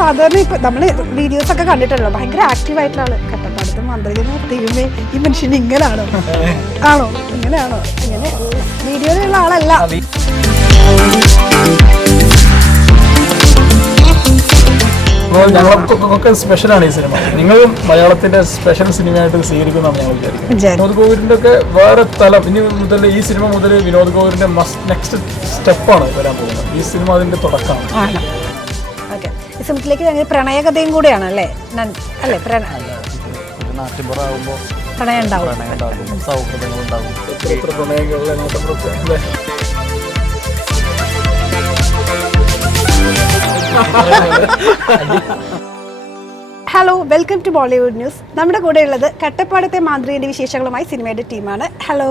സാധാരണ ഇപ്പൊ നമ്മള് വീഡിയോസ് ഒക്കെ കണ്ടിട്ടല്ലോ ഭയങ്കര ആക്റ്റീവ് ആയിട്ടുള്ള ആള്. കട്ടപ്പാടത്ത് മാന്ത്രികൻ ദൈവമേ ഈ മനുഷ്യൻ ഇങ്ങനെയാണോ? ആണോ? ഇങ്ങനെയാണോ? ഇങ്ങനെ വീഡിയോയിലുള്ള ആളല്ല. ഞങ്ങളൊക്കെ സ്പെഷ്യലാണ് ഈ സിനിമ. നിങ്ങൾ മലയാളത്തിന്റെ സ്പെഷ്യൽ സിനിമയായിട്ട് സ്വീകരിക്കുന്നതാണ് ഞങ്ങൾ വിചാരിക്കുന്നത്. വിനോദ് ഗോവിന്ദിന്റെ ഒക്കെ വേറെ തലം. ഇനി മുതൽ ഈ സിനിമ മുതൽ വിനോദ് ഗോവിന്ദിന്റെ നെക്സ്റ്റ് സ്റ്റെപ്പാണ് വരാൻ പോകുന്നത്. ഈ സിനിമ അതിന്റെ തുടക്കമാണ്. ഈ സിനിമയിലേക്ക് പ്രണയകഥയും കൂടെയാണ് അല്ലേ? അല്ലേ പ്രണയം ഉണ്ടാവും, സൗഹൃദങ്ങൾ ഉണ്ടാവും. Hello, welcome to Bollywood news. നമ്മുടെ കൂടെ ഉള്ളത് കട്ടപ്പാടത്തെ മാന്ത്രികന്റെ വിശേഷങ്ങളുമായി സിനിമയുടെ ടീമാണ്. ഹലോ.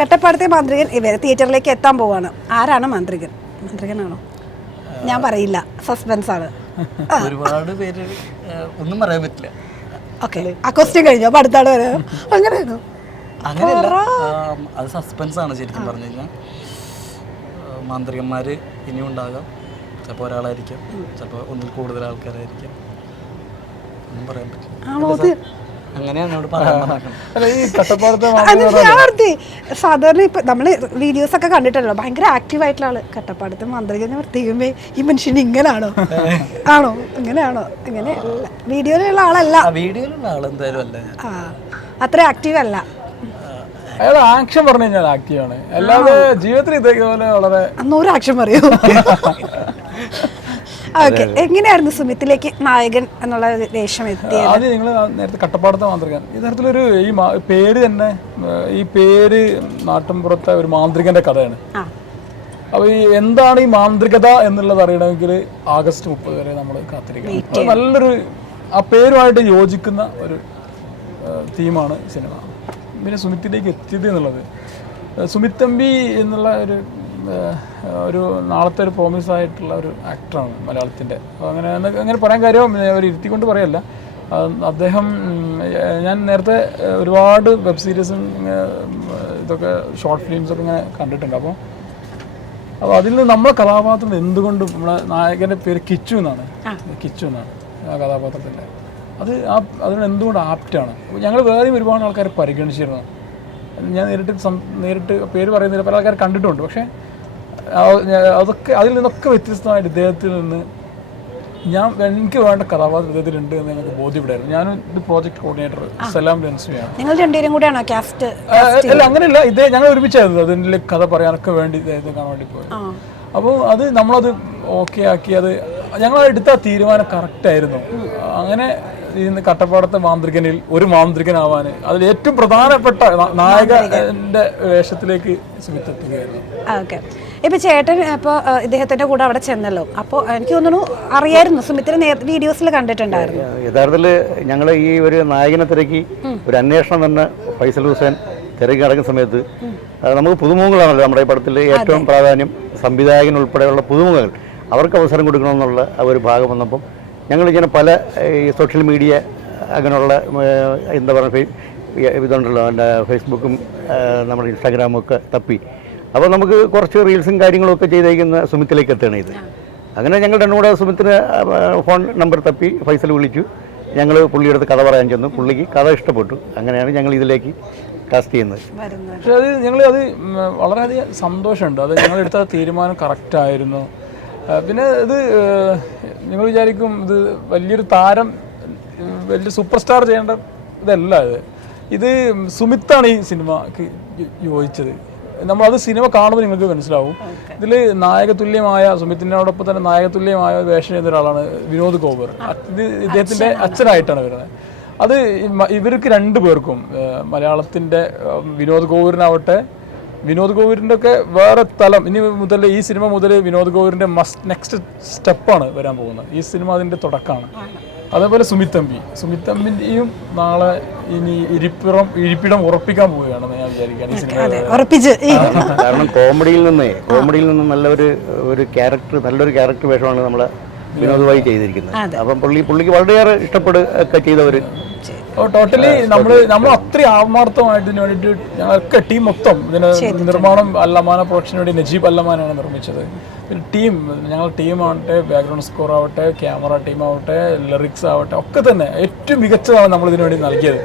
കട്ടപ്പാടത്തെ മാന്ത്രികൻ ഇവരെ തിയേറ്ററിലേക്ക് എത്താൻ പോവാണ്. ആരാണ് മാന്ത്രികൻ? മാന്ത്രികനാണോ? ഞാൻ പറയില്ല, സസ്പെൻസ് ആണ്. ഒരുപാട് പേര് ഒന്നും പറയാൻ പറ്റില്ല. ഓക്കെ, ആ ക്വസ്റ്റ്യൻ കഴിഞ്ഞു. അപ്പൊ അടുത്താണ് വരാം. അങ്ങനെയാണോ? അങ്ങനെയല്ല, അത് സസ്പെൻസ് ആണ് ശരിക്കും പറഞ്ഞു കഴിഞ്ഞാൽ. മാന്ത്രികന്മാര് ഇനിയും ഉണ്ടാകാം. ചിലപ്പോൾ ഒരാളായിരിക്കാം, ചിലപ്പോൾ ഒന്നിൽ കൂടുതൽ ആൾക്കാരായിരിക്കാം. ഒന്നും പറയാൻ പറ്റില്ല. അങ്ങനെയാണ് ഇവിടെ സാധാരണ ഇപ്പൊ നമ്മള് വീഡിയോസ് ഒക്കെ കണ്ടിട്ടല്ലോ ഭയങ്കര ആക്റ്റീവ് ആയിട്ടുള്ള ആള്. കട്ടപ്പാടത്ത് മാന്ത്രികൻ ദൈവമേ ഈ മനുഷ്യൻ ഇങ്ങനെയാണോ? ആണോ? ഇങ്ങനെയാണോ? ഇങ്ങനെ വീഡിയോയിലുള്ള ആളല്ല. വീഡിയോയിലുള്ള ആൾ എന്തായാലും അല്ല. അത്ര ആക്റ്റീവ് അല്ല. അയാൾ ആക്ഷൻ പറഞ്ഞു കഴിഞ്ഞാൽ ആക്റ്റീവാണ്, അല്ലാതെ ജീവിതത്തിൽ ഇതേപോലെ വളരെ നൂറ് ആക്ഷൻ പറയൂ. ഓക്കെ, എങ്ങനെയായിരുന്നു സുമിത്തിലേക്ക് നായകൻ എന്നുള്ള വേഷം എത്തിയത്? അത് നിങ്ങൾ നേരത്തെ കട്ടപ്പാടത്തെ മാന്ത്രികൻ ഈ തരത്തിലൊരു ഈ പേര് തന്നെ, ഈ പേര് നാട്ടിൻപുറത്തെ ഒരു മാന്ത്രികന്റെ കഥയാണ്. അപ്പൊ ഈ എന്താണ് ഈ മാന്ത്രികത എന്നുള്ളത് അറിയണമെങ്കിൽ ആഗസ്റ്റ് 30 വരെ നമ്മൾ കാത്തിരിക്കണം. നല്ലൊരു ആ പേരുമായിട്ട് യോജിക്കുന്ന ഒരു തീമാണ് സിനിമ. പിന്നെ സുമിത്തിലേക്ക് എത്തിയത് എന്നുള്ളത്, സുമിത് തമ്പി എന്നുള്ള ഒരു നാളത്തെ ഒരു പ്രോമിസ് ആയിട്ടുള്ള ഒരു ആക്ടറാണ് മലയാളത്തിൻ്റെ. അങ്ങനെ പറയാൻ കാര്യം അവർ ഇരുത്തിക്കൊണ്ട് പറയല്ല. അദ്ദേഹം, ഞാൻ നേരത്തെ ഒരുപാട് വെബ് സീരീസും ഇതൊക്കെ ഷോർട്ട് ഫിലിംസൊക്കെ ഇങ്ങനെ കണ്ടിട്ടുണ്ട്. അപ്പോൾ അതിൽ നിന്ന് നമ്മളെ കഥാപാത്രം എന്തുകൊണ്ടും നമ്മളെ നായകൻ്റെ പേര് കിച്ചു എന്നാണ് ആ കഥാപാത്രത്തിൻ്റെ. അതിന് എന്തുകൊണ്ട് ആപ്റ്റാണ്. ഞങ്ങൾ വേറെയും ഒരുപാട് ആൾക്കാരെ പരിഗണിച്ചിരുന്നു. ഞാൻ നേരിട്ട് പേര് പറയുന്നില്ല, പല ആൾക്കാർ കണ്ടിട്ടുണ്ട്. പക്ഷേ അതൊക്കെ അതിൽ നിന്നൊക്കെ വ്യത്യസ്തമായിട്ട് ഇദ്ദേഹത്തിൽ നിന്ന് എനിക്ക് വേണ്ട കഥാപാത്രം ഇദ്ദേഹത്തിലുണ്ട് എന്ന് എനിക്ക് ബോധ്യപ്പെടായിരുന്നു. ഞാൻ ഇത് പ്രോജക്ട് കോർഡിനേറ്റർ സലാം രൻസുയാണ്. അല്ല, അങ്ങനെയല്ല, ഞങ്ങൾ ഒരുമിച്ചായിരുന്നു അതിൻ്റെ കഥ പറയാനൊക്കെ വേണ്ടി ഇദ്ദേഹത്തെ കാണാൻ വേണ്ടി പോയത്. അപ്പോൾ അത് നമ്മളത് ഓക്കെ ആക്കി. അത് ഞങ്ങൾ എടുത്ത തീരുമാനം കറക്റ്റായിരുന്നു. അങ്ങനെ ഇന്ന് കട്ടപ്പാടത്തെ മാന്ത്രികനിൽ ഒരു മാന്ത്രികനാവാൻ അതിൽ ഏറ്റവും പ്രധാനപ്പെട്ട നായകന്റെ വേഷത്തിലേക്ക് സുമിത്ത് എത്തുകയായിരുന്നു. ഓക്കെ, ഇപ്പൊ ചേട്ടൻ ഇപ്പൊ ഇദ്ദേഹത്തിന്റെ കൂടെ അവിടെ ചെന്നല്ലോ. അപ്പോൾ എനിക്ക് തോന്നുന്നു അറിയായിരുന്നു, സുമിത്തിനെ വീഡിയോസിൽ കണ്ടിട്ടുണ്ടായിരുന്നു. യഥാർത്ഥത്തിൽ ഞങ്ങൾ ഈ ഒരു നായകനെ തിരക്കി ഒരു അന്വേഷണം തന്നെ ഫൈസൽ ഹുസൈൻ തിരക്കി നടക്കുന്ന സമയത്ത് നമുക്ക് പുതുമുഖങ്ങളാണല്ലോ നമ്മുടെ ഈ പടത്തിൽ ഏറ്റവും പ്രാധാന്യം. സംവിധായകൻ ഉൾപ്പെടെയുള്ള പുതുമുഖങ്ങൾ അവർക്ക് അവസരം കൊടുക്കണമെന്നുള്ള ഒരു ഭാഗം വന്നപ്പം ഞങ്ങളിങ്ങനെ പല ഈ സോഷ്യൽ മീഡിയ അങ്ങനെയുള്ള എന്താ പറയുക ഇതുണ്ടല്ലോ, ഫേസ്ബുക്കും നമ്മുടെ ഇൻസ്റ്റാഗ്രാമും ഒക്കെ തപ്പി. അപ്പോൾ നമുക്ക് കുറച്ച് റീൽസും കാര്യങ്ങളൊക്കെ ചെയ്തേക്കുന്ന സുമിത്തിലേക്ക് എത്തുകയാണ് ഇത്. അങ്ങനെ ഞങ്ങൾ രണ്ടും കൂടെ സുമിത്തിന് ഫോൺ നമ്പർ തപ്പി ഫൈസൽ വിളിച്ചു. ഞങ്ങൾ പുള്ളിയെടുത്ത് കഥ പറയാൻ ചെന്നു. പുള്ളിക്ക് കഥ ഇഷ്ടപ്പെട്ടു. അങ്ങനെയാണ് ഞങ്ങൾ ഇതിലേക്ക് കാസ്റ്റ് ചെയ്യുന്നത്. പക്ഷേ അത് വളരെയധികം സന്തോഷമുണ്ട്. അത് ഞങ്ങളെടുത്ത തീരുമാനം കറക്റ്റായിരുന്നു. പിന്നെ ഇത് നിങ്ങൾ വിചാരിക്കും ഇത് വലിയൊരു താരം, വലിയ സൂപ്പർ സ്റ്റാർ ചെയ്യേണ്ട ഇതല്ല. ഇത് സുമിത്താണ് ഈ സിനിമക്ക് യോജിച്ചത്. നമ്മളത് സിനിമ കാണുമ്പോൾ നിങ്ങൾക്ക് മനസ്സിലാവും. ഇതിൽ നായകതുല്യമായ, സുമിത്തിനോടൊപ്പം തന്നെ നായകതുല്യമായ വേഷം ചെയ്യുന്ന ഒരാളാണ് വിനോദ് ഗോവർ. ഇത് ഇദ്ദേഹത്തിൻ്റെ അച്ഛനായിട്ടാണ് വരുന്നത്. അത് ഇവർക്ക് രണ്ടുപേർക്കും മലയാളത്തിൻ്റെ വിനോദ് ഗോവിന്ദിൻ്റെ ഒക്കെ വേറെ തലം. ഇനി മുതൽ ഈ സിനിമ മുതൽ വിനോദ് ഗോവിന്ദിന്റെ നെക്സ്റ്റ് സ്റ്റെപ്പാണ് വരാൻ പോകുന്നത്. ഈ സിനിമ അതിന്റെ തുടക്കമാണ്. അതേപോലെ സുമിത് തമ്പിന്റെയും നാളെ ഇനി ഇരിപ്പിടം ഉറപ്പിക്കാൻ പോവുകയാണെന്ന് ഞാൻ വിചാരിക്കുകയാണ് ഈ സിനിമ. കാരണം കോമഡിയിൽ നിന്ന് നല്ലൊരു ക്യാരക്ടർ വേഷമാണ് നമ്മളെ വിനോദ് ഭായി ചെയ്തിരിക്കുന്നത്. അപ്പം പുള്ളിക്ക് വളരെയേറെ ഇഷ്ടപ്പെടുക ഒക്കെ ചെയ്ത ഒരു അപ്പോൾ ടോട്ടലി നമ്മൾ അത്രയും ആത്മാർത്ഥമായിട്ട് ഇതിന് വേണ്ടിയിട്ട് ഞങ്ങളൊക്കെ ടീം മൊത്തം ഇതിന് നിർമ്മാണം അല്ലമാന പ്രൊഡക്ഷന് വേണ്ടി നജീബ് അല്ലമാനാണ് നിർമ്മിച്ചത്. പിന്നെ ടീം, ഞങ്ങൾ ടീമാവട്ടെ, ബാക്ക്ഗ്രൗണ്ട് സ്കോർ ആവട്ടെ, ക്യാമറ ടീം ആവട്ടെ, ലിറിക്സ് ആവട്ടെ, ഒക്കെ തന്നെ ഏറ്റവും മികച്ചതാണ് നമ്മൾ ഇതിനു വേണ്ടി നൽകിയത്.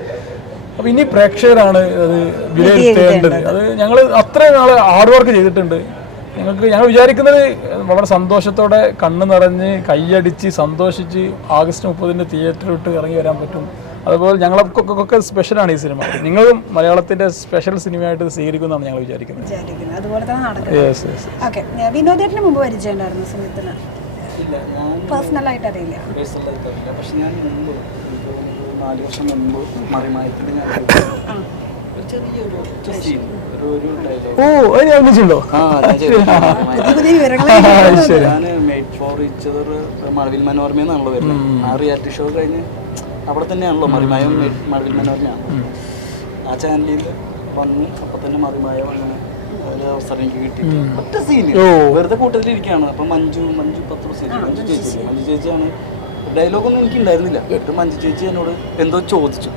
അപ്പോൾ ഇനി പ്രേക്ഷകരാണ് അത് വിലയിരുത്തേണ്ടത്. അത് ഞങ്ങൾ അത്രയും നാൾ ഹാർഡ് വർക്ക് ചെയ്തിട്ടുണ്ട്. ഞങ്ങൾ വിചാരിക്കുന്നത് വളരെ സന്തോഷത്തോടെ കണ്ണ് നിറഞ്ഞ് കൈയടിച്ച് സന്തോഷിച്ച് ആഗസ്റ്റ് 30 തിയേറ്റർ വിട്ട് ഇറങ്ങി വരാൻ പറ്റും. അതുപോലെ ഞങ്ങൾക്കൊക്കെ സ്പെഷ്യലാണ് ഈ സിനിമ. നിങ്ങളും മലയാളത്തിന്റെ സ്പെഷ്യൽ സിനിമയായിട്ട് സ്വീകരിക്കുമെന്നാണ് ഞങ്ങൾ വിചാരിക്കുന്നത്. അതുപോലെ തന്നെ നടക്കുന്നത്. ഓക്കെ, വിനോദേട്ടന് മുമ്പ് പരിചയമുണ്ടായിരുന്നു സുമിത്തിന്? പേഴ്സണലായിട്ട് അറിയില്ല. പക്ഷെ ഞാൻ മുമ്പ് 4 വർഷം മുമ്പ് മറിമായത്തിൽ ഞാൻ ഒരു ചെറിയൊരു ഞാൻ മെയ്ഡ് ഫോർ ഈച്ച് അതർ മഴവിൽ മനോരമയെന്നാണല്ലോ വരുന്നത്. ആ റിയാലിറ്റി ഷോ കഴിഞ്ഞ് അവിടെ തന്നെയാണല്ലോ മറിമായം മഴവിൽ മനോരമയാണ്. ആ ചാനലിൽ വന്ന് അപ്പം തന്നെ മറിമായം അങ്ങനെ ഒരു അവസരം എനിക്ക് കിട്ടി. ഒറ്റ സീന് വെറുതെ കൂട്ടത്തിലിരിക്കുകയാണ്. അപ്പം മഞ്ജു പത്ര സീൻ മഞ്ജു ചേച്ചിയാണ്. ഡയലോഗൊന്നും എനിക്ക് ഉണ്ടായിരുന്നില്ല. മഞ്ജു ചേച്ചി എന്നോട് എന്തോ ചോദിച്ചു.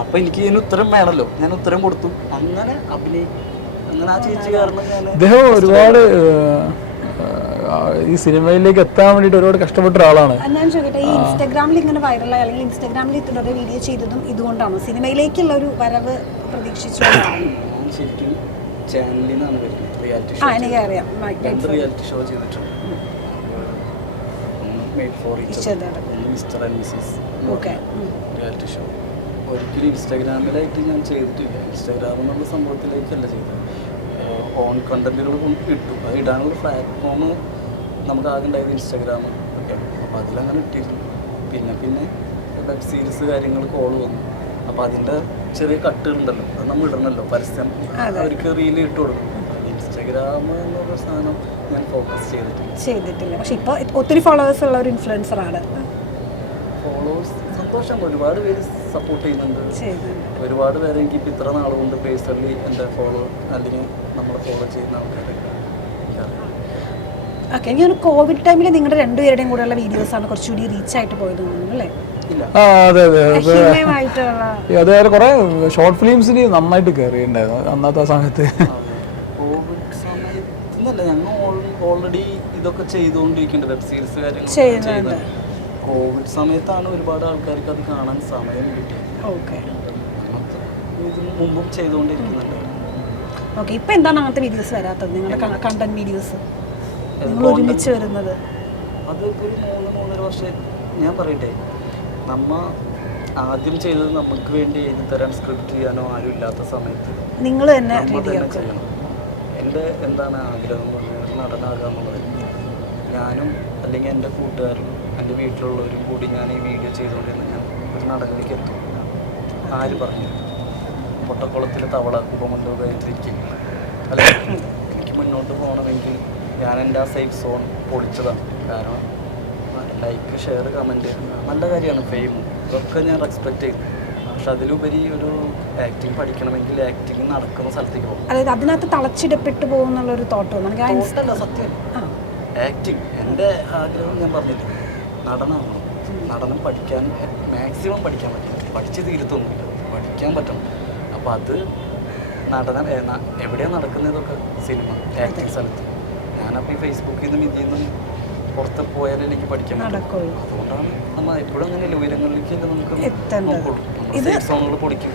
അപ്പൊ എനിക്ക് ഇതിന് ഉത്തരം വേണമല്ലോ, ഞാൻ ഉത്തരം കൊടുത്തു. അങ്ങനെ അങ്ങനെ ആ ചേച്ചി കാരണം അദ്ദേഹം ഒരുപാട് ഈ സിനിമയിലേക്ക് എത്താൻ വേണ്ടിട്ട് ഒരുപാട് കഷ്ടപ്പെട്ട ഒരാളാണ്. ഞാൻ ചോദിക്കട്ടെ, ഈ ഇൻസ്റ്റാഗ്രാമിൽ ഇങ്ങനെ വൈറലായി അല്ലെങ്കിൽ ഇൻസ്റ്റാഗ്രാമിൽ ഇത്ര വീഡിയോ ചെയ്തതും ഇതുകൊണ്ടാണോ? സിനിമയിലേക്കുള്ള ഒരു വരവ് പ്രതീക്ഷിച്ചു? ശരിക്കും ചാനലിൽ നിന്നാണ് വരുന്നത്. റിയാലിറ്റി ഷോ ചെയ്തിട്ടുണ്ട്. Made for each other, mister and missus reality show. ഒരിക്കലും ഇൻസ്റ്റാഗ്രാമിലായിട്ട് ഞാൻ ചെയ്തിട്ടില്ല. ഇൻസ്റ്റാഗ്രാം എന്നുള്ള സംഭവത്തിലേക്കല്ല ചെയ്തത്. ഓൺ കണ്ടന്റുകൾ ഇട്ടു. അത് ഇടാനുള്ള പ്ലാറ്റ്ഫോം നമുക്ക് ആകെ ഉണ്ടായത് ഇൻസ്റ്റാഗ്രാം ഒക്കെ. അപ്പോൾ അതിലങ്ങനെ ഇട്ടിരുന്നു. പിന്നെ വെബ് സീരീസ് കാര്യങ്ങൾ കോൾ വന്നു. അപ്പോൾ അതിൻ്റെ ചെറിയ കട്ടുകളുണ്ടല്ലോ, അത് നമ്മൾ ഇടണമല്ലോ, പരസ്യം അവർക്ക് റീൽ ഇട്ട് കൊടുക്കും. ഇൻസ്റ്റാഗ്രാം എന്നുള്ള സാധനം ഞാൻ ഫോക്കസ് ചെയ്തിട്ടില്ല. പക്ഷെ ഇപ്പോൾ ഒത്തിരി ഫോളോവേഴ്സ് ഉള്ള ഒരു ഇൻഫ്ലുവൻസറാണ്. ഫോളോവേഴ്സ് സന്തോഷം, ഒരുപാട് പേര് സപ്പോർട്ട് ചെയ്യുന്നുണ്ട്. ഒരുപാട് പേരെ എനിക്ക് ഇപ്പം ഇത്ര നാളുകൊണ്ട് പേഴ്സണലി എൻ്റെ ഫോളോ അല്ലെങ്കിൽ നമ്മളെ ഫോളോ ചെയ്യുന്ന ആൾക്കാരൊക്കെ ഓക്കെ. എനിക്ക് ഒരു കോവിഡ് ടൈമിൽ നിങ്ങളുടെ രണ്ടുപേരുടെയും കൂടെയുള്ള വീഡിയോസാണ് കുറച്ചുകൂടി റീച്ച് ആയിട്ട് പോയത് തോന്നുന്നു അല്ലേ? അതെ, കുറെ ഷോർട്ട് ഫിലിംസിന് നന്നായിട്ട് കയറിയിട്ടുണ്ടായിരുന്നു അന്നത്തെ സമയത്ത്. കോവിഡ് സമയത്ത് ഞങ്ങൾ ഓൾറെഡി ഇതൊക്കെ ചെയ്തുകൊണ്ടിരിക്കുന്നുണ്ട്, വെബ് സീരീസ് കാര്യങ്ങൾ ചെയ്യുന്നത്. കോവിഡ് സമയത്താണ് ഒരുപാട് ആൾക്കാർക്ക് അത് കാണാൻ സമയം കിട്ടിയത്. ഇതിന് മുമ്പും ചെയ്തുകൊണ്ടിരിക്കുന്നുണ്ട്. ഓക്കെ, ഇപ്പൊ എന്താണ് അങ്ങനത്തെ വീഡിയോസ് വരാത്തത്? നിങ്ങളുടെ കണ്ടന്റ് വീഡിയോസ് ഒരുമിച്ച് വരുന്നത് അതിപ്പോൾ ഒരു 3-3.5 വർഷം. ഞാൻ പറയട്ടെ, നമ്മ ആദ്യം ചെയ്തത് നമുക്ക് വേണ്ടി എഴുതി തരാൻ സ്ക്രിപ്റ്റ് ചെയ്യാനോ ആരും ഇല്ലാത്ത സമയത്ത് നിങ്ങൾ തന്നെ ചെയ്യണം. എൻ്റെ എന്താണ് ആഗ്രഹം എന്ന് പറഞ്ഞാൽ നടനാകുക എന്നുള്ളതായിരുന്നു. ഞാനും അല്ലെങ്കിൽ എൻ്റെ കൂട്ടുകാരും എൻ്റെ വീട്ടിലുള്ളവരും കൂടി ഞാൻ ഈ വീഡിയോ ചെയ്തുകൊണ്ടിരുന്ന ഞാൻ ഒരു നടനിലേക്ക് എത്തും. ആര് പറഞ്ഞു? പൊട്ടക്കുളത്തിൽ തവള ഉപമണ്ഡലത്തിരിക്കും. അല്ല, എനിക്ക് മുന്നോട്ട് പോകണമെങ്കിൽ ഞാൻ എൻ്റെ ആ സേഫ് സോൺ പൊളിച്ചതാണ്. കാരണം ലൈക്ക്, ഷെയർ, കമൻറ്റ് നല്ല കാര്യമാണ്. ഫെയിം ഇതൊക്കെ ഞാൻ റെസ്പെക്റ്റ് ചെയ്തു. പക്ഷെ അതിലുപരി ഒരു ആക്ടിങ് പഠിക്കണമെങ്കിൽ ആക്ടിങ് നടക്കുന്ന സ്ഥലത്തേക്ക് പോകും. അതായത് അതിനകത്ത് തളച്ചിടപ്പെട്ടു പോകുന്നുള്ളൊരു തോട്ടമല്ല സത്യം. ആക്ടിങ് എൻ്റെ ആഗ്രഹം ഞാൻ പറഞ്ഞില്ല, നടനാണ്. നടനം പഠിക്കാൻ മാക്സിമം പഠിക്കാൻ പറ്റില്ല, പഠിച്ച് തീരത്തൊന്നുമില്ല, പഠിക്കാൻ പറ്റണം. അപ്പോൾ അത് നടനം എവിടെയാണ് നടക്കുന്നതൊക്കെ സിനിമ ആക്ടിങ് സ്ഥലത്ത്. ഞാനപ്പോൾ ഈ ഫേസ്ബുക്കിൽ നിന്നും ഇതിൽ നിന്നും പുറത്ത് പോയാലേ എനിക്ക് പഠിക്കാൻ പറ്റും. അതുകൊണ്ടാണ് നമ്മൾ എപ്പോഴും അങ്ങനെയല്ല ഉയരങ്ങളിലേക്കല്ലേ നമുക്ക് നോക്കുള്ളൂ. നമ്മൾ സേഫ് സോണുകൾ പൊടിക്കും.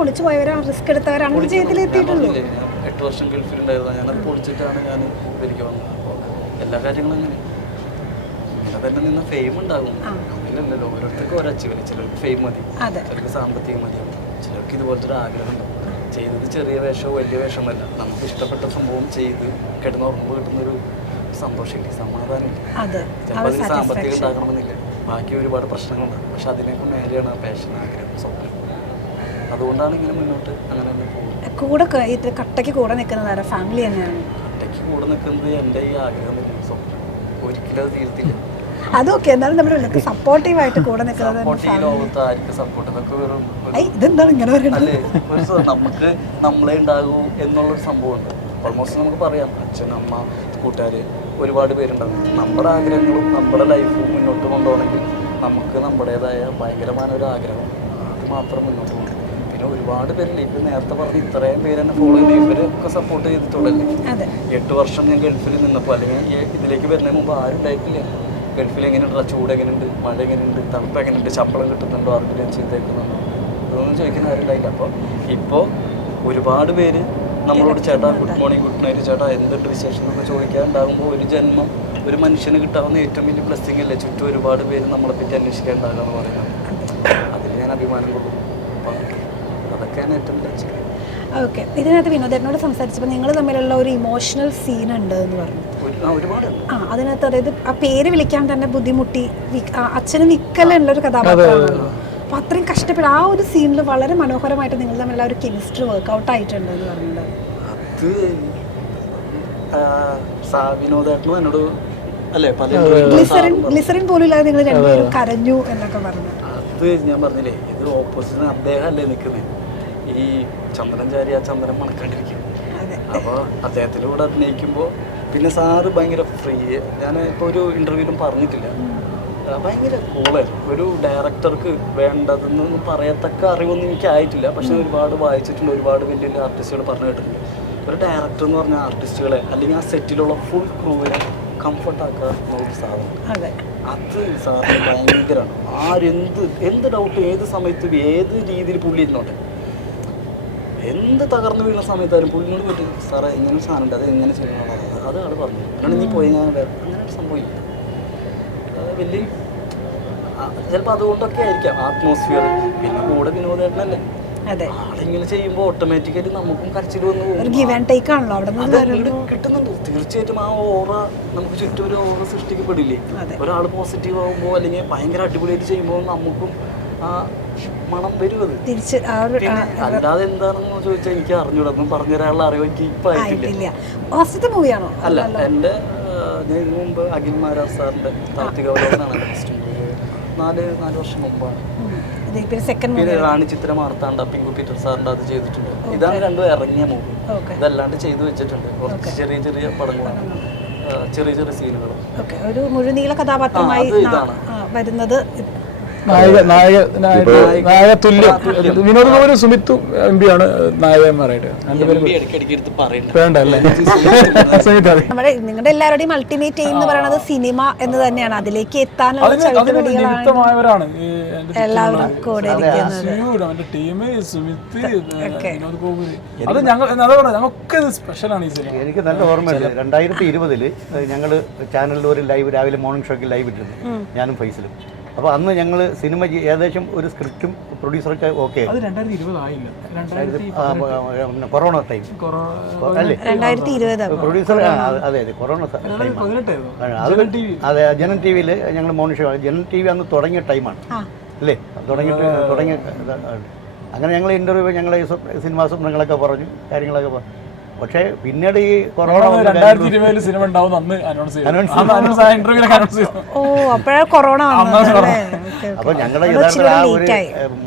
പൊളിച്ചു പോയവരാണ്, റിസ്ക് എടുത്തവരാണ് വിജയത്തിലെത്തിയിട്ടുള്ളൂ. 8 വർഷം ഗൾഫിലുണ്ടായിരുന്നു. ഞാനത് പൊളിച്ചിട്ടാണ് ഞാൻ ഇവർക്ക് വന്നത്. അപ്പോൾ എല്ലാ കാര്യങ്ങളും അങ്ങനെ ഇങ്ങനെ തന്നെ നിന്ന് ഫെയിം ഉണ്ടാകും. അങ്ങനെയല്ലല്ലോ, ഓരോരുത്തർക്കും ഓരോ അച്ചീവ്മെന്റ്. ചിലർക്ക് ഫെയിം മതി, ചിലർക്ക് സാമ്പത്തികം മതിയാവും, ചിലർക്ക് ഇതുപോലത്തെ ഒരു ആഗ്രഹം ഉണ്ടാവും. ചെയ്തത് ചെറിയ വേഷമോ വലിയ വേഷമല്ല, നമുക്ക് ഇഷ്ടപ്പെട്ട സംഭവം ചെയ്ത് കിടന്നുറങ്ങുമ്പോൾ കിട്ടുന്നൊരു സന്തോഷമില്ല, സമാധാനമില്ല. ചിലപ്പോൾ അതിന് സാമ്പത്തികം ഉണ്ടാകണമെന്നില്ല, ബാക്കി ഒരുപാട് പ്രശ്നങ്ങളുണ്ട്. പക്ഷെ അതിനൊക്കെ മേലെയാണ് പാഷൻ, ആഗ്രഹം, സ്വപ്നം. അതുകൊണ്ടാണ് ഇങ്ങനെ മുന്നോട്ട് അങ്ങനെ തന്നെ പോകുന്നത്. കൂടെ കട്ടയ്ക്ക് കൂടെ നിൽക്കുന്നത് ഫാമിലി തന്നെയാണ്. കട്ടയ്ക്ക് കൂടെ നിൽക്കുന്നത് എൻ്റെ ഈ ആഗ്രഹം തന്നെയാണ്, സ്വപ്നം. ഒരിക്കലും അത് തീർത്തില്ല. അതൊക്കെ എന്നാലും നമ്മൾ സപ്പോർട്ടീവായിട്ട് കൂടെ നിൽക്കുന്നത്. ലോകത്ത് ആർക്കും സപ്പോർട്ട് ഇതൊക്കെ വെറും ഇതെന്താണ് ഇങ്ങനെ അല്ലേ? ഒരു നമുക്ക് നമ്മളെ ഉണ്ടാകൂ എന്നുള്ളൊരു സംഭവമുണ്ട്. ഓൾമോസ്റ്റ് നമുക്ക് പറയാം, അച്ഛൻ, അമ്മ, കൂട്ടുകാർ ഒരുപാട് പേരുണ്ടാവും. നമ്മുടെ ആഗ്രഹങ്ങളും നമ്മുടെ ലൈഫും മുന്നോട്ട് കൊണ്ടുപോകണമെങ്കിൽ നമുക്ക് നമ്മുടേതായ ഭയങ്കരമായ ഒരു ആഗ്രഹം അത് മാത്രം മുന്നോട്ട് പോകും. പിന്നെ ഒരുപാട് പേരില്ല, ഇപ്പം നേരത്തെ പറഞ്ഞ് ഇത്രയും പേര് എന്നെ ഫോളോ ചെയ്ത് ഇവരൊക്കെ സപ്പോർട്ട് ചെയ്തിട്ടുള്ളല്ലേ. 8 വർഷം ഞാൻ ഗൾഫിൽ നിന്നപ്പോൾ അല്ലെങ്കിൽ ഇതിലേക്ക് വരുന്നതിന് മുമ്പ് ആരും ഉണ്ടായിട്ടില്ല. ഗൾഫിൽ എങ്ങനെയുണ്ട്, ചൂട് എങ്ങനെയുണ്ട്, മഴ എങ്ങനെയുണ്ട്, തണുപ്പ് എങ്ങനെയുണ്ട്, ശമ്പളം കിട്ടുന്നുണ്ടോ, ആർക്കെങ്കിലും ചെയ്തേക്കുന്നുണ്ടോ, ഇതൊന്നും ചോദിക്കുന്ന ആരും ഉണ്ടായില്ല. അപ്പോൾ ഇപ്പോൾ ഒരുപാട് പേര് നമ്മളോട് ചേട്ടാ ഗുഡ് മോർണിംഗ്, ഗുഡ് നൈറ്റ്, ചേട്ടാ എന്തുണ്ട് വിശേഷം എന്നൊക്കെ ചോദിക്കാനുണ്ടാകുമ്പോൾ ഒരു ജന്മം ഒരു മനുഷ്യന് കിട്ടാവുന്ന ഏറ്റവും വലിയ ബ്ലെസ്സിങ് അല്ലേ. ചുറ്റും ഒരുപാട് പേര് നമ്മളെ പറ്റി അന്വേഷിക്കാനുണ്ടാകുക എന്ന് പറയുന്നത്. അതിൽ ഞാൻ അഭിമാനം കൊള്ളും. അപ്പം അതൊക്കെയാണ് ഏറ്റവും വലിയ. ഓക്കെ, ഇതിനകത്ത് വിനോദേട്ടനോട് സംസാരിച്ചപ്പോൾ നിങ്ങൾ തമ്മിലുള്ള ഒരു ഇമോഷണൽ സീൻ ഉണ്ട് എന്ന് പറഞ്ഞു. ഒരുപാട് അതിനകത്ത് അതായത് ആ പേര് വിളിക്കാൻ തന്നെ ബുദ്ധിമുട്ടി അച്ഛന് വിക്കലുള്ളൊരു കഥാപാത്രമാണല്ലോ. അപ്പോൾ അത്രയും കഷ്ടപ്പെട്ട് ആ ഒരു സീനിൽ വളരെ മനോഹരമായിട്ട് നിങ്ങൾ തമ്മിലുള്ള ഒരു കെമിസ്ട്രി വർക്ക്ഔട്ട് ആയിട്ടുണ്ട് എന്ന് പറഞ്ഞിട്ടുണ്ടായിരുന്നു. അത് വിനോദേട്ടനും എന്നോട് അല്ലേ ഗ്ലിസറിൻ പോലും ഇല്ലാതെ നിങ്ങൾ രണ്ടുപേരും കരഞ്ഞു എന്നൊക്കെ പറഞ്ഞു. അത് ഞാൻ പറഞ്ഞില്ലേ, ഇത് ഓപ്പോസിറ്റ് അദ്ദേഹം അല്ലേ നിൽക്കുന്നത്. ഈ ചന്ദനം ചാരി ആ ചന്ദനം മണക്കാണ്ടിരിക്കും. അപ്പോൾ അദ്ദേഹത്തിൻ്റെ കൂടെ അഭിനയിക്കുമ്പോൾ പിന്നെ സാറ് ഭയങ്കര ഫ്രീ. ഞാൻ ഇപ്പോൾ ഒരു ഇൻ്റർവ്യൂവിലും പറഞ്ഞിട്ടില്ല, ഭയങ്കര കൂളായിരുന്നു. ഒരു ഡയറക്ടർക്ക് വേണ്ടതെന്നൊന്നും പറയത്തക്ക അറിവൊന്നും എനിക്ക് ആയിട്ടില്ല. പക്ഷെ ഒരുപാട് വായിച്ചിട്ടുണ്ട്, ഒരുപാട് വലിയ വലിയ ആർട്ടിസ്റ്റുകൾ പറഞ്ഞു കേട്ടിട്ടുണ്ട്. ഒരു ഡയറക്ടർ എന്ന് പറഞ്ഞ ആർട്ടിസ്റ്റുകളെ അല്ലെങ്കിൽ ആ സെറ്റിലുള്ള ഫുൾ ക്രൂവിനെ കംഫർട്ടാക്കുക എന്നൊരു സാധനം, അത് സാറിന് ഭയങ്കരമാണ്. എന്ത് ഡൗട്ട് ഏത് സമയത്തും ഏത് രീതിയിൽ പുള്ളി ഇരുന്നോട്ടെ, എന്ത് തകർന്നു വീഴുന്ന സമയത്തായാലും പുള്ളിനോട് പറ്റും സാറേ ഇങ്ങനെ സാധനം ഉണ്ട്, അത് എങ്ങനെ ചെയ്യണം, അത് ആൾ പറഞ്ഞു. കാരണം നീ പോയി ഞാൻ അങ്ങനെ ഒരു സംഭവം വലിയ ചിലപ്പോൾ അതുകൊണ്ടൊക്കെ ആയിരിക്കാം ആറ്റ്മോസ്ഫിയർ. പിന്നെ കൂടെ വിനോദേട്ടനല്ലേ, ആളിങ്ങനെ ചെയ്യുമ്പോൾ ഓട്ടോമാറ്റിക്കായിട്ട് നമുക്കും കരച്ചിൽ വന്നു പോകും. കിട്ടുന്നുണ്ട് തീർച്ചയായിട്ടും. ആ ഓറ നമുക്ക് ചുറ്റും ഒരു ഓറ സൃഷ്ടിക്കപ്പെടില്ലേ. ഒരാൾ പോസിറ്റീവ് ആകുമ്പോൾ അല്ലെങ്കിൽ ഭയങ്കര അടിപൊളിയായിട്ട് ചെയ്യുമ്പോൾ നമുക്കും ആ മണം വരുന്നത്. പിന്നെ അല്ലാതെ എന്താണെന്ന് ചോദിച്ചാൽ എനിക്ക് അറിഞ്ഞൂടൊന്നും പറഞ്ഞു തരാനുള്ള അറിവ് എനിക്ക് ഇപ്പം ആയിട്ടില്ല. അല്ല, എൻ്റെ ഞാൻ ഇതിനു മുമ്പ് അഖിൽ മാരാർ സാറിൻ്റെ താത്വികവലോകനാണ് ഫസ്റ്റ് 4 വർഷം മുമ്പാണ്. പിന്നെ റാണി ചിത്ര മാർത്താണ്ട പിങ്കു പീറ്റർ സാറിൻ്റെ അത് ചെയ്തിട്ടുണ്ട്. ഇതാണ് രണ്ടും ഇറങ്ങിയ മൂവി. ഇതല്ലാണ്ട് ചെയ്തു വെച്ചിട്ടുണ്ട് കുറച്ച് ചെറിയ ചെറിയ പടങ്ങളാണ്, ചെറിയ ചെറിയ സീനുകളും. ഒരു മുഴുനീള കഥാപാത്രമായി വരുന്നത് നായക തുല്യം. വിനോദ് ഗോപനും സുമിത്തും എംപിയാണ് നായകന്മാരായിട്ട്. വേണ്ടല്ലേ? നമ്മുടെ നിങ്ങളുടെ എല്ലാവരുടെയും അൾട്ടിമേറ്റ് എയിം എന്ന് പറയുന്നത് സിനിമ എന്ന് തന്നെയാണ്. അതിലേക്ക് എത്താനുള്ള നിമിത്തമായവരാണ് എല്ലാവരും കൂടെ ടീം. സുമിത്ത്, വിനോദ് ഗോപൻ, അത് ഞങ്ങൾക്ക് സ്പെഷ്യലാണ് ഈ സിനിമ. എനിക്ക് നല്ല ഓർമ്മയുണ്ട്. 2020 ഞങ്ങൾ ചാനലിൽ ഒരു ലൈവ്, രാവിലെ മോർണിംഗ് ഷോയ്ക്ക് ലൈവ് ഇട്ടിരുന്നു ഞാനും ഫൈസലും. അപ്പോൾ അന്ന് ഞങ്ങൾ സിനിമ ഏകദേശം ഒരു സ്ക്രിപ്റ്റും പ്രൊഡ്യൂസറൊക്കെ ഓക്കെ. കൊറോണ ടൈം അല്ലേ? പ്രൊഡ്യൂസർ അതെ കൊറോണ ടൈം. അതെ, ജനൻ ടി വിയിൽ ഞങ്ങൾ morning show, Janam T V അന്ന് തുടങ്ങിയ ടൈമാണ് അല്ലേ? തുടങ്ങിയ അങ്ങനെ ഞങ്ങൾ ഇൻ്റർവ്യൂ, ഞങ്ങളെ സിനിമാ സ്വപ്നങ്ങളൊക്കെ പറഞ്ഞു, കാര്യങ്ങളൊക്കെ പറഞ്ഞു. പക്ഷേ പിന്നീട് ഈ കൊറോണ 2020 സിനിമ ഉണ്ടാവും അന്ന് അനൗൺസ് ചെയ്തു. അപ്പോൾ ഞങ്ങളുടെ യഥാർത്ഥ ആ ഒരു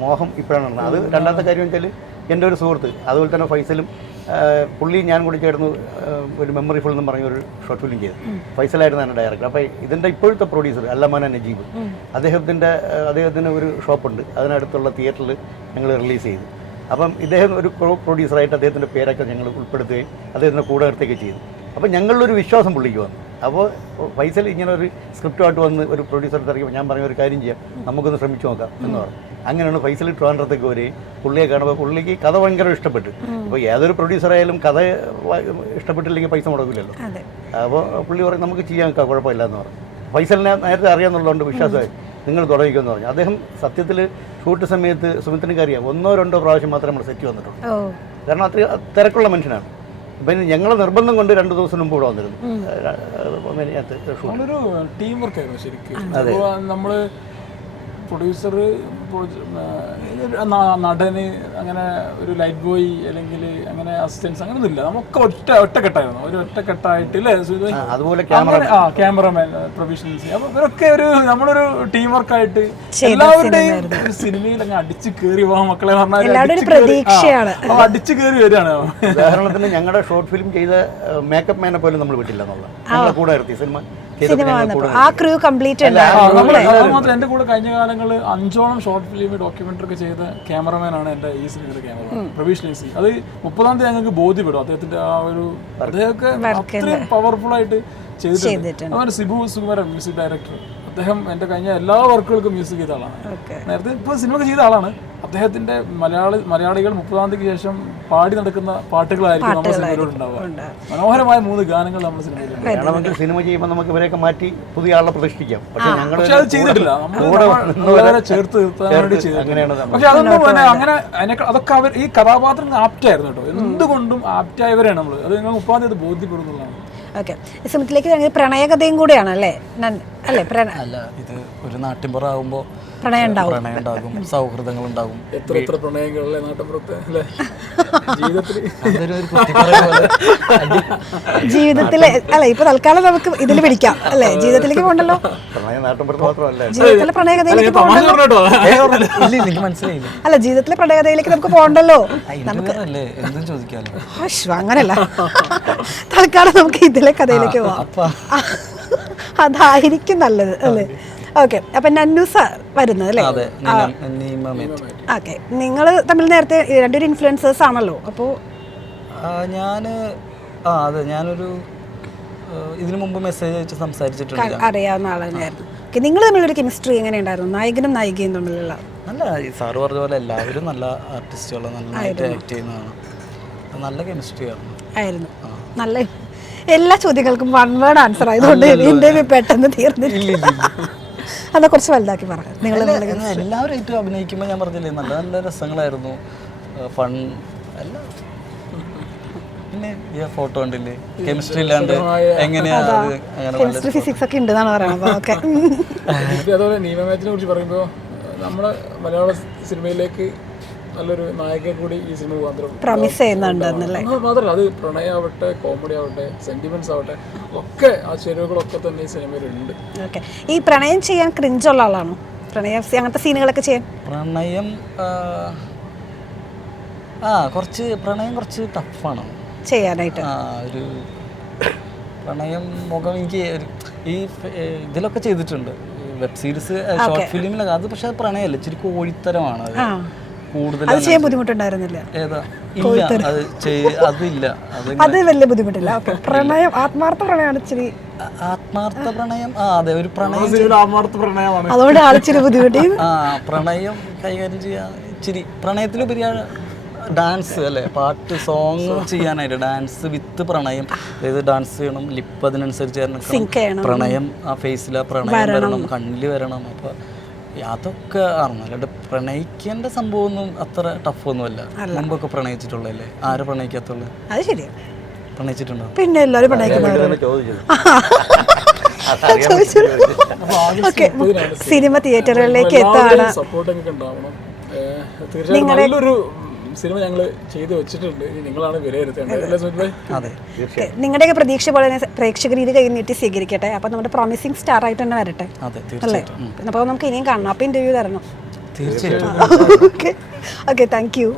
മോഹം ഇപ്പോഴാണ്. അത് രണ്ടാമത്തെ കാര്യം വെച്ചാൽ എൻ്റെ ഒരു സുഹൃത്ത്, അതുപോലെ തന്നെ ഫൈസലും പുള്ളി ഞാൻ കൂടി ചേർന്ന് ഒരു മെമ്മറി ഫുൾ എന്ന് പറഞ്ഞ ഒരു ഷോർട്ട് ഫിലിം ചെയ്തു. ഫൈസലായിരുന്നു എൻ്റെ ഡയറക്ടർ. അപ്പോൾ ഇതിൻ്റെ ഇപ്പോഴത്തെ പ്രൊഡ്യൂസർ അല്ലമാന നജീബ്, അദ്ദേഹത്തിന് ഒരു ഷോപ്പുണ്ട്, അതിനടുത്തുള്ള തിയേറ്ററിൽ ഞങ്ങൾ റിലീസ് ചെയ്തു. അപ്പം ഇദ്ദേഹം ഒരു പ്രൊഡ്യൂസറായിട്ട് അദ്ദേഹത്തിൻ്റെ പേരൊക്കെ ഞങ്ങൾ ഉൾപ്പെടുത്തുകയും അദ്ദേഹത്തിൻ്റെ കൂടെ നിർത്തുകയൊക്കെ ചെയ്തു. അപ്പോൾ ഞങ്ങളിലൊരു വിശ്വാസം പുള്ളിക്ക് വന്നു. അപ്പോൾ ഫൈസൽ ഇങ്ങനെ ഒരു സ്ക്രിപ്റ്റുമായിട്ട് വന്ന് ഒരു പ്രൊഡ്യൂസർ തിരക്കുമ്പോൾ ഞാൻ പറഞ്ഞ ഒരു കാര്യം ചെയ്യാം, നമുക്കൊന്ന് ശ്രമിച്ചു നോക്കാം എന്ന് പറഞ്ഞു. അങ്ങനെയാണ് ഫൈസൽ ട്രിവാൻഡ്രത്തേക്ക് വരികയും പുള്ളിയെ കാണുമ്പോൾ പുള്ളിക്ക് കഥ ഭയങ്കര ഇഷ്ടപ്പെട്ടു. അപ്പോൾ ഏതൊരു പ്രൊഡ്യൂസറായാലും കഥ ഇഷ്ടപ്പെട്ടില്ലെങ്കിൽ പൈസ മുടക്കില്ലല്ലോ. അപ്പോൾ പുള്ളി പറയും നമുക്ക് ചെയ്യാൻ കുഴപ്പമില്ല എന്ന് പറഞ്ഞു. ഫൈസലിനെ നേരത്തെ അറിയാമെന്നുള്ളതുകൊണ്ട് വിശ്വാസമായി നിങ്ങൾ തുടങ്ങിക്കുമെന്ന് പറഞ്ഞു. അദ്ദേഹം സത്യത്തിൽ ഷൂട്ട് സമയത്ത് സുമിത്തിനൊക്കെ അറിയാം 1-2 പ്രാവശ്യം മാത്രമേ നമ്മൾ സെറ്റ് വന്നിട്ടുള്ളൂ. കാരണം അത്ര തിരക്കുള്ള മനുഷ്യനാണ്. പിന്നെ ഞങ്ങളെ നിർബന്ധം കൊണ്ട് 2 ദിവസം മുമ്പ് ഇവിടെ വന്നിരുന്നു. ടീം വർക്ക് ആയിരുന്നു ശരിക്കും. നമ്മള് പ്രൊഡ്യൂസർ, നടന്, അങ്ങനെ ഒരു ലൈറ്റ് ബോയ് അല്ലെങ്കിൽ അങ്ങനെ അസിസ്റ്റൻസ് അങ്ങനെയൊന്നും ഇല്ല. നമുക്ക് ഒറ്റക്കെട്ടായിരുന്നു, ഒരു ഒറ്റക്കെട്ടായിട്ട് അല്ലേ അതുപോലെ ക്യാമറമാൻ, പ്രൊഫഷണൽസ്. അപ്പൊ ഇവരൊക്കെ നമ്മളൊരു ടീം വർക്കായിട്ട് എല്ലാവരുടെയും ഒരു സിനിമയിൽ അങ്ങ് അടിച്ചു കയറി പോകാൻ മക്കളെ പറഞ്ഞാൽ അടിച്ചു കയറി വരികയാണ്. ഉദാഹരണത്തിന് ഞങ്ങളുടെ ഷോർട്ട് ഫിലിം ചെയ്ത മേക്കപ്പ് മാനെ പോലും നമ്മൾ വിട്ടില്ല എന്നുള്ള കൂടെ നിർത്തി സിനിമ ആ ക്രൂ കംപ്ലീറ്റ് മാത്രം എന്റെ കൂടെ കഴിഞ്ഞ കാലങ്ങളിൽ 5ഓളം ഷോർട്ട് ഫിലിം ഡോക്യുമെന്ററി ഒക്കെ ചെയ്ത ക്യാമറമാനാണ് എന്റെ ഈ സിനിമയുടെ ക്യാമറമാൻ പ്രവീഷ് ലേസി. അത് 30-ാം തീയതി ഞങ്ങൾക്ക് ബോധ്യപ്പെടും അദ്ദേഹത്തിന്റെ ആ ഒരു അദ്ദേഹമൊക്കെ അത്രയും പവർഫുൾ ആയിട്ട് ചെയ്തിട്ടുണ്ട്. അവൻ സിബു സുകുമാരൻ മ്യൂസിക് ഡയറക്ടർ, അദ്ദേഹം എന്റെ കഴിഞ്ഞ എല്ലാ വർക്കുകൾക്കും മ്യൂസിക് ചെയ്ത ആളാണ്. നേരത്തെ ഇപ്പോൾ സിനിമ ചെയ്ത ആളാണ്. അദ്ദേഹത്തിന്റെ മലയാളികൾ 30-ാം തീയതിക്ക് ശേഷം പാടി നടക്കുന്ന പാട്ടുകളായിരിക്കും നമ്മുടെ സിനിമയിലൂടെ ഉണ്ടാവുക. മനോഹരമായ 3 ഗാനങ്ങൾ നമ്മുടെ സിനിമയിൽ വേണമെങ്കിൽ സിനിമ ചെയ്യുമ്പോൾ നമുക്ക് ഇവരെയൊക്കെ മാറ്റി പുതിയ ആളെ പ്രതിഷ്ഠിക്കാം. പക്ഷെ അത് ചെയ്തിട്ടില്ല, ചേർത്ത് നിർത്താൻ വേണ്ടി ചെയ്തിട്ടില്ല. പക്ഷെ അതൊന്നും അങ്ങനെ അതൊക്കെ അവർ ഈ കഥാപാത്രങ്ങൾ ആപ്റ്റായിരുന്നു കേട്ടോ. എന്തുകൊണ്ടും ആപ്റ്റായവരാണ് നമ്മൾ. അത് നിങ്ങൾ 30-ാം തീയതി ബോധ്യപ്പെടുന്നതാണ്. ഓക്കെ, ഈ സിനിമത്തിലേക്ക് പ്രണയകഥയും കൂടെയാണ് അല്ലേ? അല്ല, ഇത് ഒരു നാട്ടിൻപുറമാകുമ്പോൾ പ്രണയം ഉണ്ടാവും, സൗഹൃദങ്ങൾ ഉണ്ടാകും. എത്ര പ്രണയങ്ങളല്ലേ നാട്ടിൻപുറത്ത് അല്ലേ ജീവിതത്തിലെ. അല്ല, ഇപ്പൊ തൽക്കാലം നമുക്ക് ഇതിൽ പിടിക്കാം അല്ലേ? ജീവിതത്തിലേക്ക് പോകണ്ടല്ലോ, ജീവിതത്തിലെ പ്രണയകഥയിലേക്ക് പോകണ്ടല്ലോ. അല്ല, ജീവിതത്തിലെ പ്രണയകഥയിലേക്ക് നമുക്ക് പോകണ്ടല്ലോ. അങ്ങനല്ല, തൽക്കാലം നമുക്ക് ഇതിലെ കഥയിലേക്ക് പോവാം. അതായിരിക്കും നല്ലത് അല്ലേ? ഓക്കെ, അപ്പൊ നന്നൂസ വരുന്നത് അല്ലേ? ഓക്കെ, നിങ്ങൾ തമ്മിൽ നേരത്തെ രണ്ടൊരു ഇൻഫ്ലുവൻസേഴ്സ് ആണല്ലോ. അപ്പോൾ ഞാനൊരു ഇതിനു മുമ്പ് മെസ്സേജ് അയച്ച് സംസാരിച്ചിട്ടുണ്ട്, അറിയാവുന്ന ആളായിരുന്നു. നിങ്ങൾ തമ്മിലൊരു കെമിസ്ട്രി എങ്ങനെ ഉണ്ടായിരുന്നു, നായകനും നായികയും തമ്മിലുള്ള? നല്ല, സാറ് പറഞ്ഞ പോലെ എല്ലാവരും നല്ല ആർട്ടിസ്റ്റുകളും നന്നായിട്ട് ആക്ട് ചെയ്യുന്നതാണ്. നല്ല കെമിസ്ട്രി ആയിരുന്നു. നല്ല എല്ലാ ചോദ്യങ്ങൾക്കും 1 വേർഡ് ആൻസർ ആയതുകൊണ്ട് ഇന്റർവ്യൂ പെട്ടെന്ന് തീർന്നില്ല. അതാ കുറച്ച് വലുതാക്കി പറഞ്ഞു. നിങ്ങൾ എല്ലാവരായിട്ടും അഭിനയിക്കുമ്പോൾ ഞാൻ പറഞ്ഞില്ലേ, നല്ല നല്ല രസങ്ങളായിരുന്നു, ഫൺ എല്ലാം. പിന്നെ ഫോട്ടോ കണ്ടില്ലേ, കെമിസ്ട്രി ഇല്ലാണ്ട് എങ്ങനെയാണ് കെമിസ്ട്രി ഫിസിക്സ് ഒക്കെ ഉണ്ടെന്നാണ് പറയുന്നത്. ഓക്കെ, അതുപോലെ നീമ മാച്ചിനെ കുറിച്ച് പറയുമ്പോൾ നമ്മുടെ മലയാള സിനിമയിലേക്ക് നല്ലൊരു നായകൻ കൂടി ഈ സിനിമ പ്രോമിസ് ചെയ്യുന്നുണ്ട്. മാത്രമല്ല, അത് പ്രണയമാവട്ടെ, കോമഡി ആവട്ടെ, സെന്റിമെന്റ്സ് ആവട്ടെ, ഒക്കെ ആ ചേരുവകളൊക്കെ തന്നെ ഈ സിനിമയിലുണ്ട്. ഓക്കെ, ഈ പ്രണയം ചെയ്യാൻ ക്രിഞ്ചുള്ള ആളാണോ? പ്രണയം അങ്ങനത്തെ സീനുകളൊക്കെ ചെയ്യാൻ? പ്രണയം പ്രണയം കുറച്ച് ടഫാണ് ചെയ്യാനായിട്ട്. ഒരു പ്രണയം മുഖം എനിക്ക് ഈ ഇതിലൊക്കെ ചെയ്തിട്ടുണ്ട്, വെബ് സീരീസ്, ഷോർട്ട് ഫിലിമിലൊക്കെ. അത് പക്ഷെ പ്രണയമല്ല, ഇച്ചിരി കോഴിത്തരമാണ് അത്. അത് ചെയ്യാൻ ബുദ്ധിമുട്ടുണ്ടായിരുന്നില്ല? അത് വലിയ ബുദ്ധിമുട്ടില്ല. പ്രണയം, ആത്മാർത്ഥ പ്രണയമാണ് ഇച്ചിരി. ആത്മാർത്ഥ പ്രണയം, അതെ, ഒരു പ്രണയം അതുകൊണ്ട് ആളിച്ചിരി ബുദ്ധിമുട്ടി. പ്രണയം കൈകാര്യം ചെയ്യാൻ ഇച്ചിരി പ്രണയത്തിലുപരിയാണ് ഡാൻസ് അല്ലേ, പാട്ട്, സോങ് ചെയ്യാനായിട്ട് ഡാൻസ് വിത്ത് പ്രണയം. അതായത് ഡാൻസ് ചെയ്യണം, ലിപ്പ് അതിനനുസരിച്ച് പ്രണയം, ആ ഫേസിൽ ആ പ്രണയം വരണം, കണ്ണിൽ വരണം. അപ്പോൾ അതൊക്കെ അറിഞ്ഞു. അല്ലാണ്ട് പ്രണയിക്കേണ്ട സംഭവമൊന്നും അത്ര ടഫൊന്നുമല്ല. മുമ്പൊക്കെ പ്രണയിച്ചിട്ടുള്ളതല്ലേ, ആരും പ്രണയിക്കാത്തുള്ളത്? അത് ശരിയാ, പ്രണയിച്ചിട്ടുണ്ടോ? പിന്നെ എല്ലാവരും സിനിമ തിയേറ്ററുകളിലേക്ക് എത്താണ്. നല്ലൊരു സിനിമ ഞങ്ങൾ ചെയ്തു വെച്ചിട്ടുണ്ട്, നിങ്ങളാണ് വിലയിരുത്തേണ്ടത്. നിങ്ങളുടെയൊക്കെ പ്രതീക്ഷ പോലെ പ്രേക്ഷകർ ഇത് കൈ നീട്ടി സ്വീകരിക്കട്ടെ. അപ്പൊ നമ്മുടെ പ്രോമിസിംഗ് സ്റ്റാർ ആയിട്ട് തന്നെ വരട്ടെ അല്ലേ? അപ്പോൾ നമുക്ക് ഇനിയും കാണണം, അപ്പൊ ഇന്റർവ്യൂ തരണം. Okay, thank you.